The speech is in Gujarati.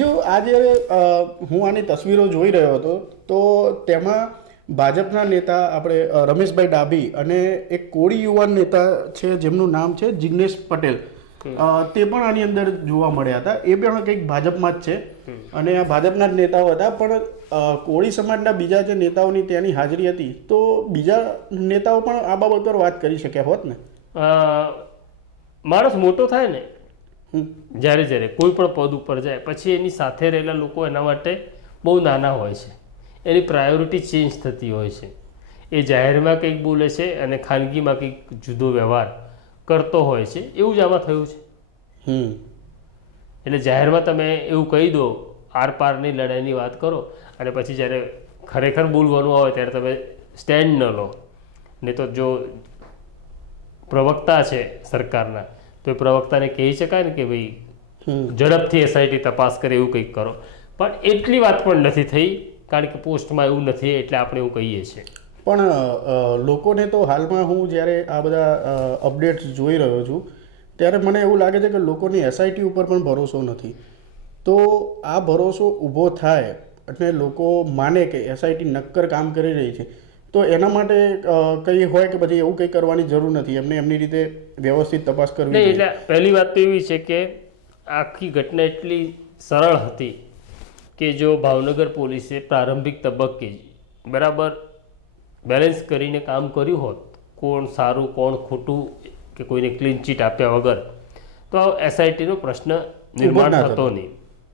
જો આજે હું આની તસવીરો જોઈ રહ્યો હતો તો તેમાં ભાજપના નેતા આપણે રમેશભાઈ ડાભી અને એક કોળી યુવાન નેતા છે જેમનું નામ છે જિગ્નેશ પટેલ, તે પણ આની અંદર જોવા મળ્યા હતા. એ પણ કંઈક ભાજપમાં જ છે અને આ ભાજપના જ નેતાઓ હતા. પણ કોળી સમાજના બીજા જે નેતાઓની ત્યાંની હાજરી હતી તો બીજા નેતાઓ પણ આ બાબત પર વાત કરી શક્યા હોત ને. માણસ મોટો થાય ને જ્યારે જ્યારે કોઈ પણ પદ ઉપર જાય પછી એની સાથે રહેલા લોકો એના માટે બહુ નાના હોય છે, એની પ્રાયોરિટી ચેન્જ થતી હોય છે. એ જાહેરમાં કંઈક બોલે છે અને ખાનગીમાં કંઈક જુદો વ્યવહાર કરતો હોય છે. એવું જ આમાં થયું છે. એટલે જાહેરમાં તમે એવું કહી દો, આર પારની લડાઈની વાત કરો અને પછી જ્યારે ખરેખર બોલવાનું આવે ત્યારે તમે સ્ટેન્ડ ન લો. નહીં તો જો પ્રવક્તા છે સરકારના તો એ પ્રવક્તાને કહી શકાય ને કે ભાઈ ઝડપથી એસઆઈટી તપાસ કરે, એવું કંઈક કરો. પણ એટલી વાત પણ નથી થઈ, કારણ કે પોસ્ટમાં એવું નથી એટલે આપણે એવું કહીએ છીએ. પણ લોકોને તો હાલમાં હું જ્યારે આ બધા અપડેટ્સ જોઈ રહ્યો છું ત્યારે મને એવું લાગે છે કે લોકોની એસઆઈટી ઉપર પણ ભરોસો નથી. તો આ ભરોસો ઊભો થાય અને લોકો માને કે એસઆઈટી નક્કર કામ કરી રહી છે તો એના માટે કંઈ હોય કે પછી એવું કંઈ કરવાની જરૂર નથી, એમને એમની રીતે વ્યવસ્થિત તપાસ કરવી નહીં. એટલે પહેલી વાત તો એવી છે કે આખી ઘટના એટલી સરળ હતી કે જો ભાવનગર પોલીસે પ્રારંભિક તબક્કે બરાબર બેલેન્સ કરીને કામ કર્યું હોત, કોણ સારું કોણ ખોટું કે કોઈને ક્લીન ચીટ આપ્યા વગર, તો એસઆઈટીનો પ્રશ્ન નિર્માણ થતો નહીં.